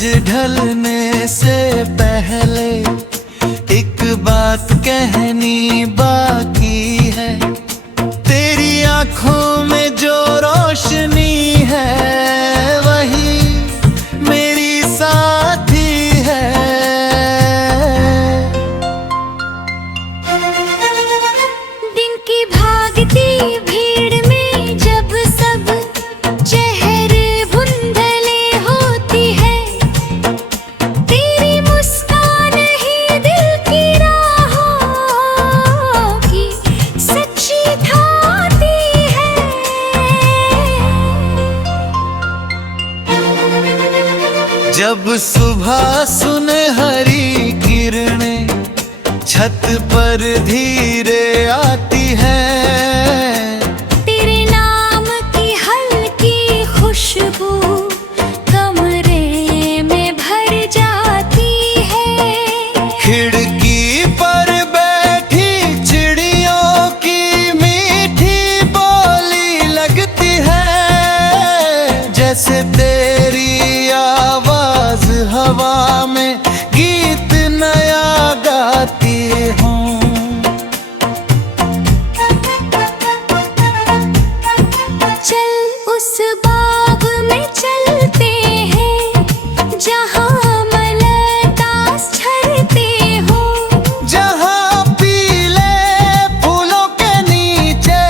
सूरज ढलने से पहले एक बात कहनी बाकी है। तेरी आंखों में जो रोशनी है वही मेरी साथी है। दिन की भागती भीड़ में जब सब चेहरे धुंधले होती है, तेरी मुस्कान ही दिल की राहों की सच्ची थाती है। जब सुबह सुनहरी किरणें छत पर धीरे आती है, तेरे नाम की हल्की खुशबू कमरे में भर जाती है। खिड़की पर बैठी चिड़ियों की मीठी बोली लगती है, जैसे तेरी आवाज हवा में गीत नया गाती हूँ। चल उस बाग में चलते हैं जहाँ मलतास झरते हो, जहाँ पीले फूलों के नीचे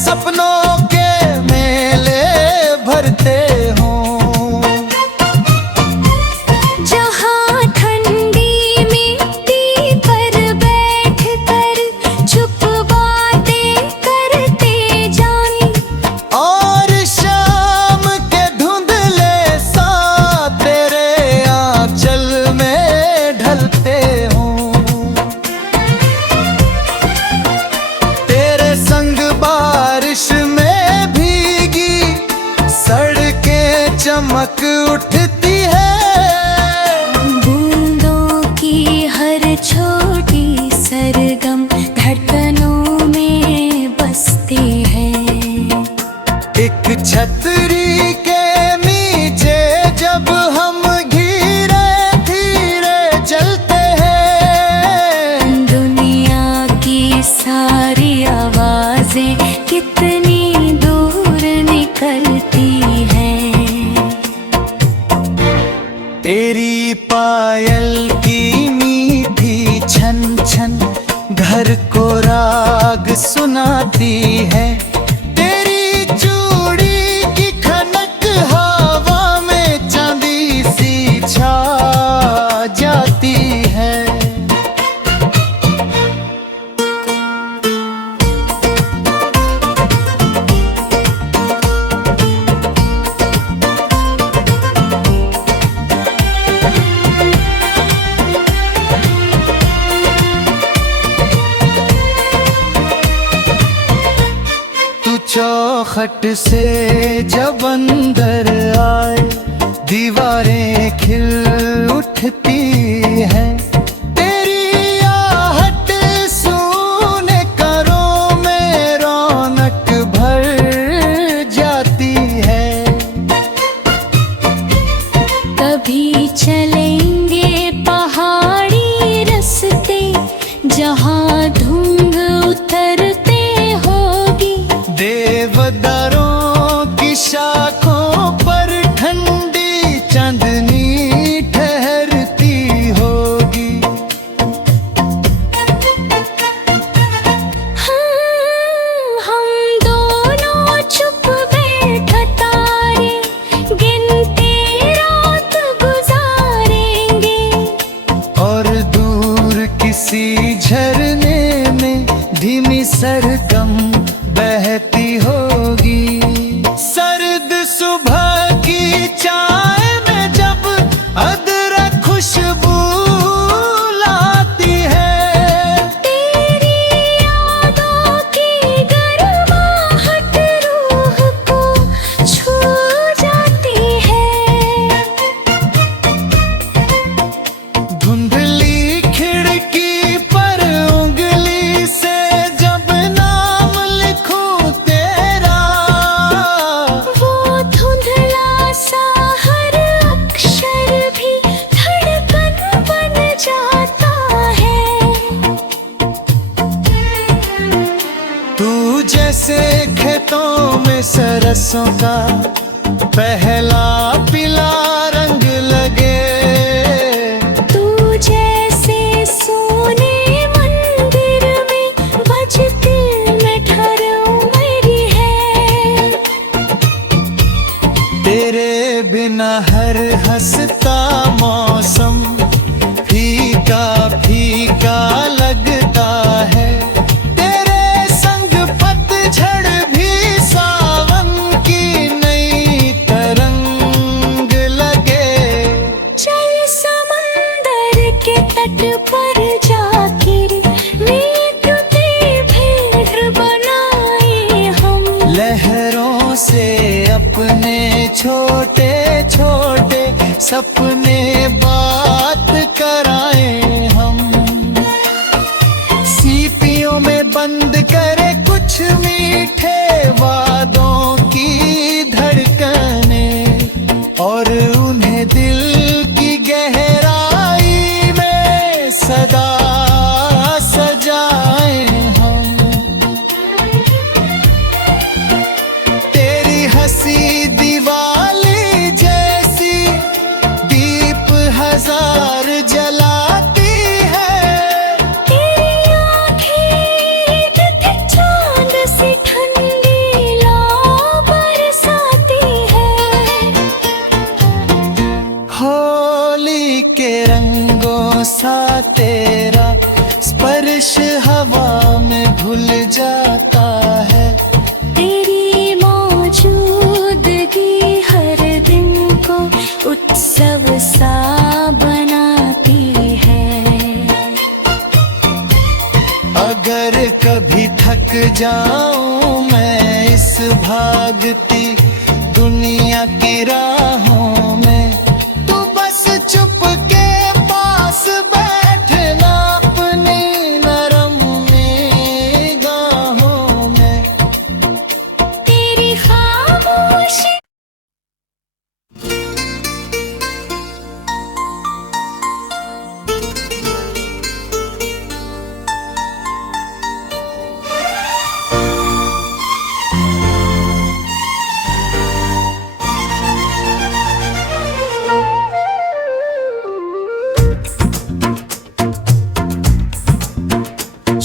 सपनों के मेले भरते हो। जहाँ ठंडी मिट्टी पर बैठकर चुप बातें करते जाएं, और शाम के धुंधले सा तेरे आंचल में ढलते हूँ। तेरे संग बारिश में भीगी सड़कें चमक उठती है। बूंदों की हर छोटी सरगम धड़कनों में बसती है। एक छतरी के नीचे जब हम धीरे धीरे चलते हैं, दुनिया की सारी आवाजें कितनी दूर निकलती हैं। तेरी पायल की मीठी छन छन घर को राग सुनाती है। तेरी चूड़ी की खनक हवा में चांदी सी छा जाती है। तू चौखट से जब अंदर आए दीवारें खिल उठती हैं। तेरी आहट सूने घरों में रौनक भर जाती है। कभी चलेंगे पहाड़ी रास्ते जहाँ धुंध उतरते होगी, देवदारों की शाखों पर ठंडी चांदनी ठहरती होगी। हम दोनों चुप बैठ तारे गिनते रात गुजारेंगे। रसों का पहला पिला रंग लगे। तू जैसे सोने मंदिर में बजती में ठहरो मेरी है। तेरे बिना हर हंसता मौसम फीका फीका लगता है। तेरे संग पतझड़ भी सावन की नई तरंग लगे। चल समंदर के तट पर जाकर मीतुते भेड़ बनाए हम। लहरों से अपने छोटे छोटे सपने बात कराए हम। सीपियों में बंद करे कुछ मीठे वादों की धड़कने और उन्हें दिल की गहराई में सदा सजाए हम। तेरी हंसी दिवाली जैसी दीप हजार जलाती है। तेरी आँखें चांद सी ठंडी ला बरसाती है। होली के रंगों सा तेरा स्पर्श हवा में घुल जाता है। तेरी मौजूदगी हर दिन को उत्सव सा बनाती है। अगर कभी थक जाऊं मैं इस भागती दुनिया की राहों में, तू बस चुप के पास बैठना अपनी नरम निगाहों में। तेरी खामोशी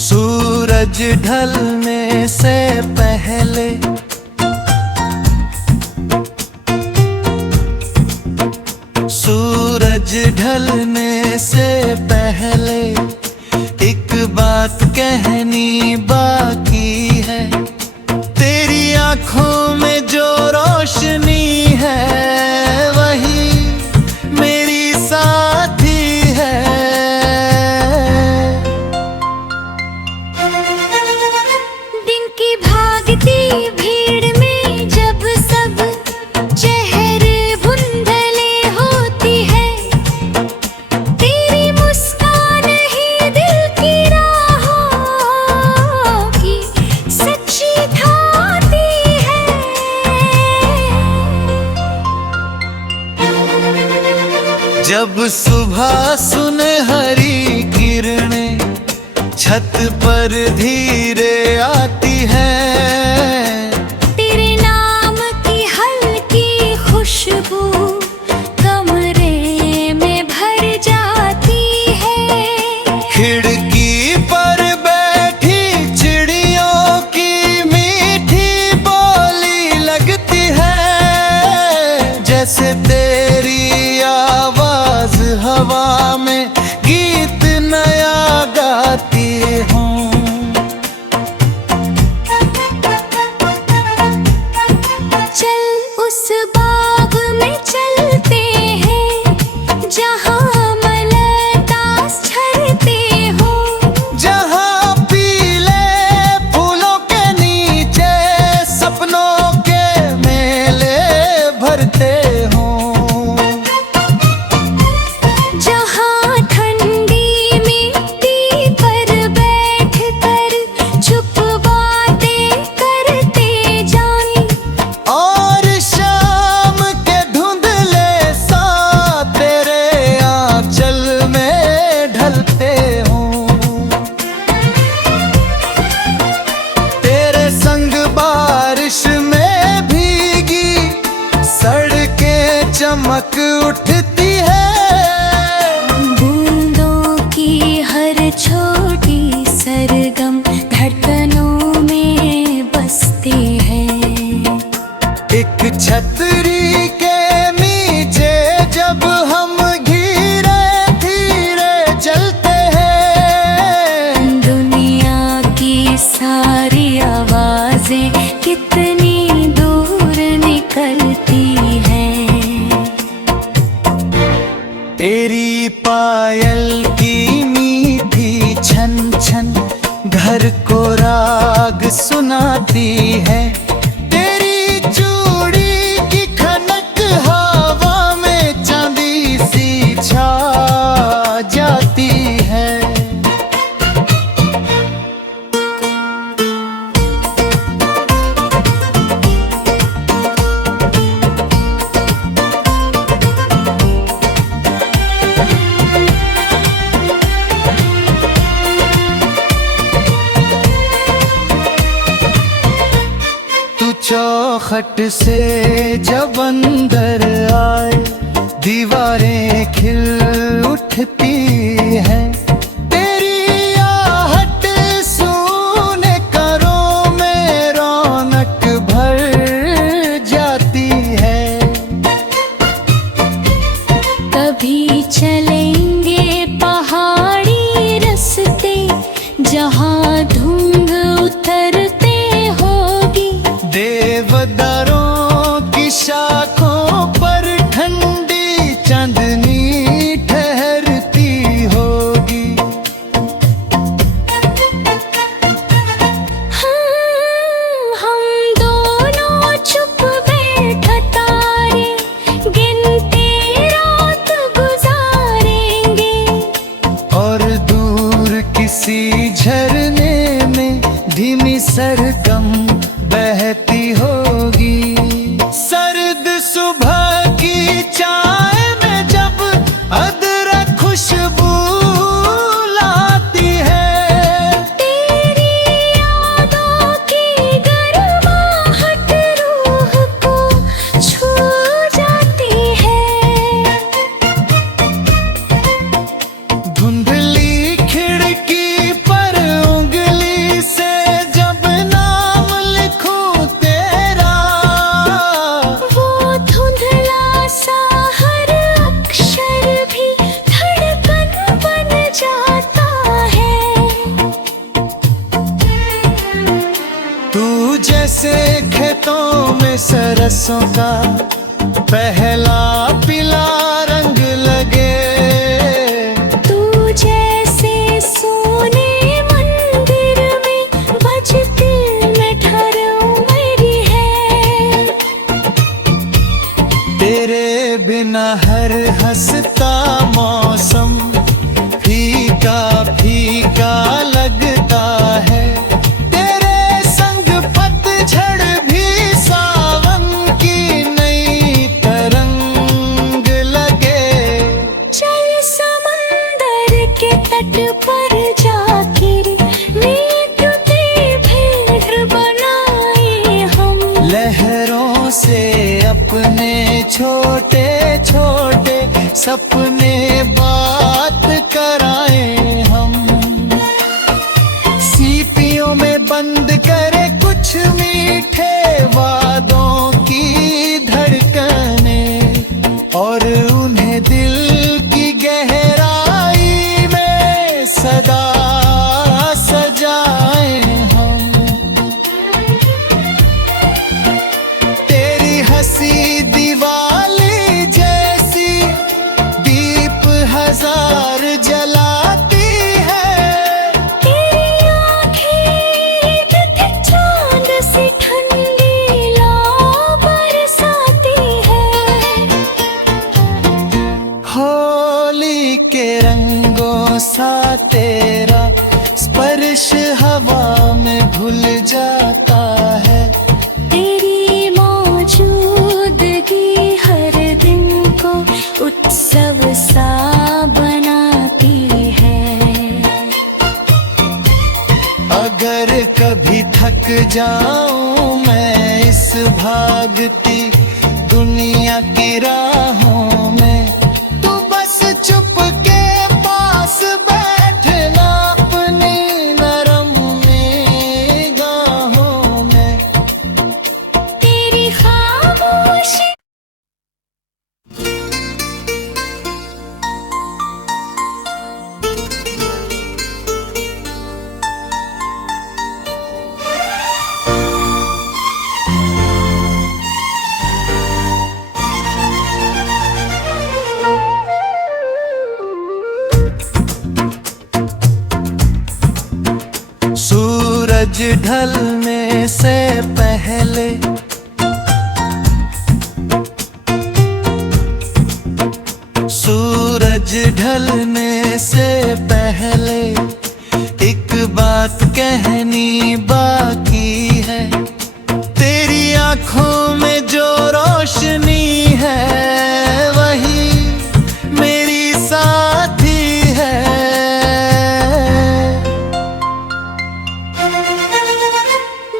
सूरज ढलने से पहले सूरज ढलने से पहले एक बात कहनी बाकी है। तेरी आंखों में जो रोशनी है वही मेरी साथी है। दिन की भागती भीड़ में जब सब चेहरे धुंधले होती है। तेरी मुस्कान ही दिल की राहों की सच्ची थाती है। जब सुबह सुनहरी किरणें छत पर धीरे आती है। तेरे नाम की हल्की खुशबू कमरे में भर जाती है। खिड़की पर बैठी चिड़ियों की मीठी बोली लगती है। जैसे तेरी आवाज हवा में गीत नया गाती हूँ। उठती है। बूंदों की हर छोटी सरगम धड़कनों में बसती है। एक छतरी के नीचे जब हम धीरे धीरे चलते हैं, दुनिया की सारी आवाजें कितनी दूर निकलती हैं। तेरी पायल की मीठी छन छन घर को राग सुनाती है। तेरी चूड़ी की खनक हवा में चांदी सी छा जाती है। चौखट से जब अंदर आए, दीवारें खिल उठती हैं। तेरी आहट सूने करों में रौनक भर जाती है। कभी चलेंगे पहाड़ी रास्ते जहाँ धुंध उतरते होगी। देवदारों की शाखों पर ठंडी चांदनी ठहरती होगी। हम दोनों चुप बैठ तारे गिनते रात गुजारेंगे। और दूर किसी झरने में धीमी सरगम बहती होगी। सर्द सुबह की चाय में जब अदरक खुशबू लाती है। तेरी यादों की गर्माहट रूह को छू जाती है। धुंधली खिड़की पर उंगली से जब नाम लिखूं तेरा, वो धुंधला सा हर अक्षर भी धड़कन बन जाता है। तू जैसे खेतों में सरसों का पहला पीला रंग लगे। तू जैसे सोने मंदिर में बजती मिठार मेरी है। तेरे बिना हर हंसता मौसम फीका फीका लगता है। तेरे संग पतझड़ भी सावन की नई तरंग लगे। चल समंदर के तट पर जाकर नींदते फिर बनाए हम। लहरों से अपने छोटे छोटे सपने बात कराए हम। सीपियों में बंद करे कुछ मीठे वादों की धड़कने, और उन्हें दिल की गहराई में सदा सजाए हम। तेरी हंसी दिवाली जैसी दीप हजार जलाती है। तेरी आँखें चांद सी ठंडी ला बरसाती है। होली के रंगों सा तेरा स्पर्श हवा में घुल जाता है। तेरी मौजूदगी हर दिन को उत्सव सा बनाती है। अगर कभी थक जाऊं मैं इस भागती दुनिया की राहों में, सूरज ढलने से पहले सूरज ढलने से पहले एक बात कहनी बाकी है। तेरी आंखों में जो रोशनी है वही मेरी साथी है।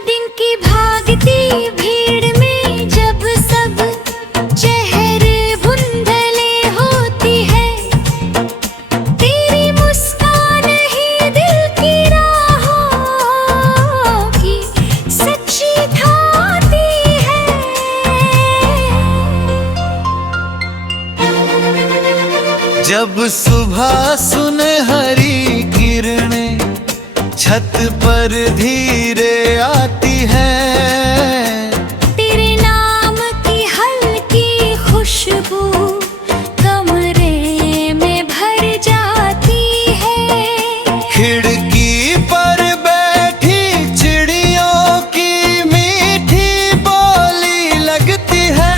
दिन की भागती भीड़ में जब सब चेहरे धुंधले होती है, तेरी मुस्कान ही दिल की राहों की सच्ची थाती है। जब सुबह सुनहरी किरणें छत पर धीरे आती है, तेरे नाम की हल्की खुशबू कमरे में भर जाती है। खिड़की पर बैठी चिड़ियों की मीठी बोली लगती है।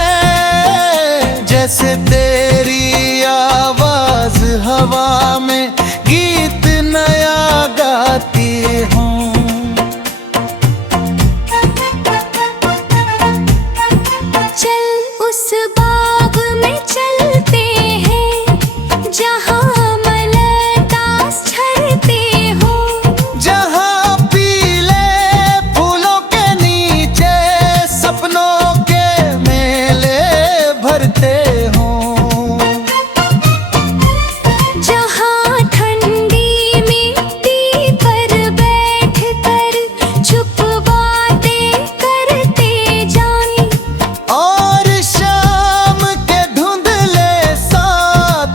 जैसे तेरी आवाज हवा में गीत नया गाती हूँ। चल उस बाग में चलते हैं जहाँ मलतास झरते हो, जहाँ पीले फूलों के नीचे सपनों के मेले भरते हो। जहाँ ठंडी मिट्टी पर बैठकर चुप बातें करते जाएं। और शाम के धुंधले सा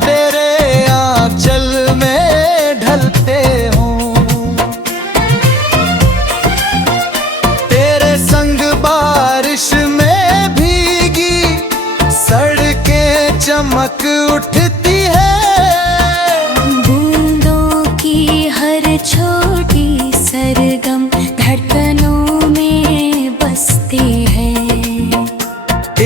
तेरे आंचल में ढलते हूँ। तेरे संग बारिश में भीगी सड़कें चमक उठती है। बूंदों की हर छोटी सरगम धड़कनों में बसती है।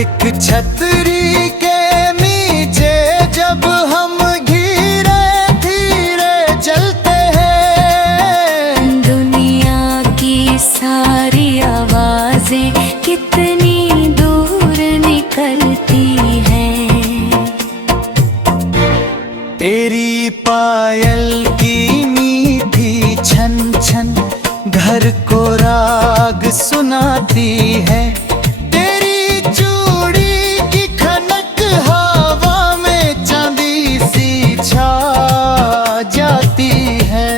एक छतरी के नीचे जब हम धीरे धीरे चलते हैं, दुनिया की सारी आवाजें कितनी दूर निकलती हैं। तेरी पायल की मीठी छन छन घर को राग सुनाती है। तेरी चूड़ी की खनक हवा में चांदी सी छा जाती है।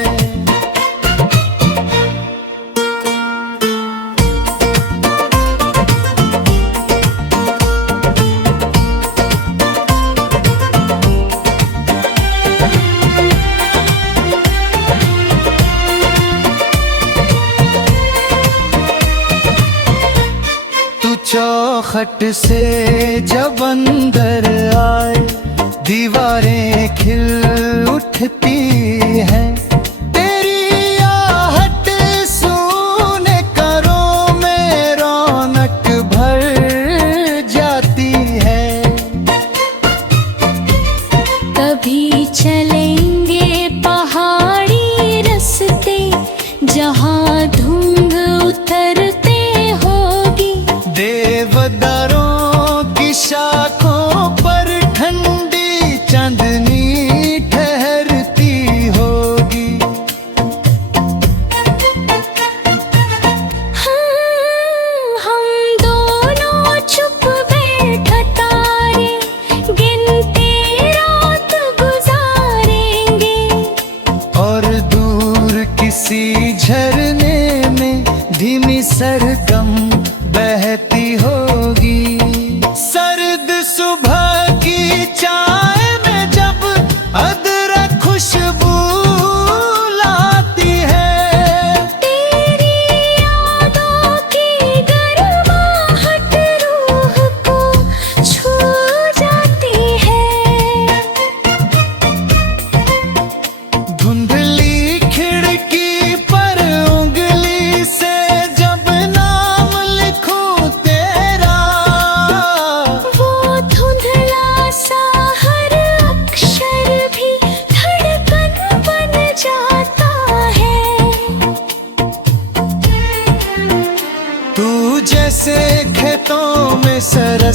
तू चौखट से जब अंदर आए दीवारें खिल उठती हैं। तेरी आहट सूने करों में रौनक भर जाती है। कभी चलेंगे पहाड़ी रास्ते जहाँ धुंध उतरते होगी। देवदारों की शाखों पर ठंडी चांदनी ठहरती होगी। हम दोनों चुप बैठ तारे गिनते रात गुजारेंगे।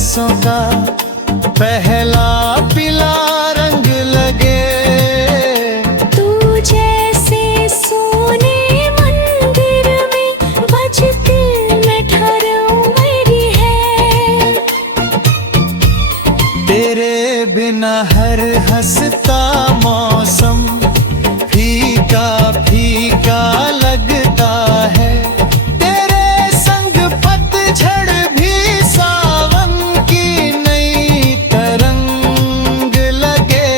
बरसों का पहला पीला रंग लगे। तू जैसे सोने मंदिर में बजती में ठहरूं मेरी है। तेरे बिना हर हंसता मौसम फीका फीका लगता है। तेरे संग पतझड़ भी सावन की नई तरंग लगे।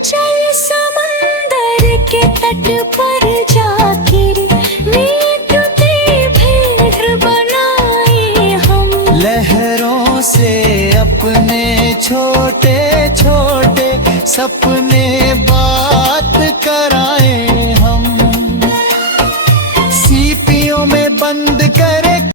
चल समंदर के तट पर जाकर मीतुते फिर बनाए हम। लहरों से अपने छोटे छोटे सपने बात कराए हम। सीपियों में बंद